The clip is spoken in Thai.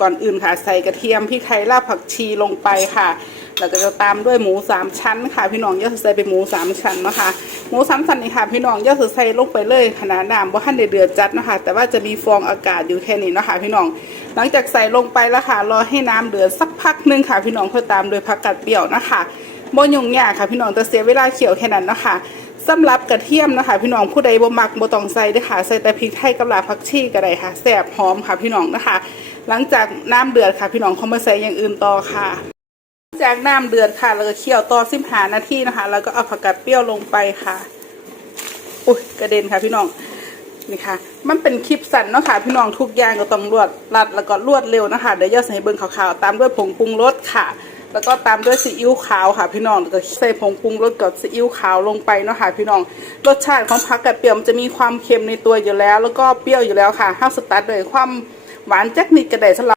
ก่อนอื่นค่ะ ใส่กระเทียมพริกไทยรากผักชีลงไปค่ะ แล้วก็จะตามด้วยหมูสามชั้นค่ะ พี่น้องย่าใส่เป็นหมูสามชั้นนะคะ หมูสามชั้นนี่ค่ะ พี่น้องย่าใส่ลงไปเลยขนาดน้ำว่าขั้นเดือดจัดนะคะ แต่ว่าจะมีฟองอากาศอยู่แค่นี้นะคะ พี่น้อง หลังจากใส่ลงไปแล้วค่ะ รอให้น้ำเดือดสักพักหนึงค่ะ พี่น้องค่อยตามด้วยผักกาดเปรี้ยวนะคะบ่ยุ่งยากค่ะพี่น้องแต่เสียเวลาเคี่ยวแค่นั้นนะคะสำหรับกระเทียมนะคะ พี่น้องผู้ใดบ่มักบ่ต้องใส่เด้ค่ะใส่แต่พริกไทยกับราผักชีก็ได้ค่ะแซ่บหอมค่ะพี่น้องนะคะ หลังจากน้ำเดือดค่ะพี่น้องเขามาใส่อย่างอื่นต่อค่ะจากน้ำเดือดค่ะแล้วก็เคี่ยวต่อสิบหานาทีนะคะ แล้วก็เอาผักกาดเปรี้ยวลงไปค่ะอุ้ยกระเด็นค่ะพี่น้องนี่ค่ะ มันเป็นคลิปสั้นเนาะค่ะ พี่น้องทุกอย่างก็ต้องรวดรัดแล้วก็รวดเร็วนะคะเดี๋ยวย่าใส่เบิ้งขาวๆตามด้วยผงปรุงรสค่ะ แล้วก็ตามด้วยซีอิ๊วขาวค่ะ พี่น้องแล้วก็ใส่ผงปรุงรสกับซีอิ๊วขาวลงไปเนาะค่ะ พี่น้องรสชาติของผักกาดเปรี้ยวมันจะมีความเค็มในตัวอยู่แล้ว แล้วก็เปรี้ยวอยู่แล้วค่ะห้ามสตาร์ทเลยความ หวานจักนิดกระเดสำหรับ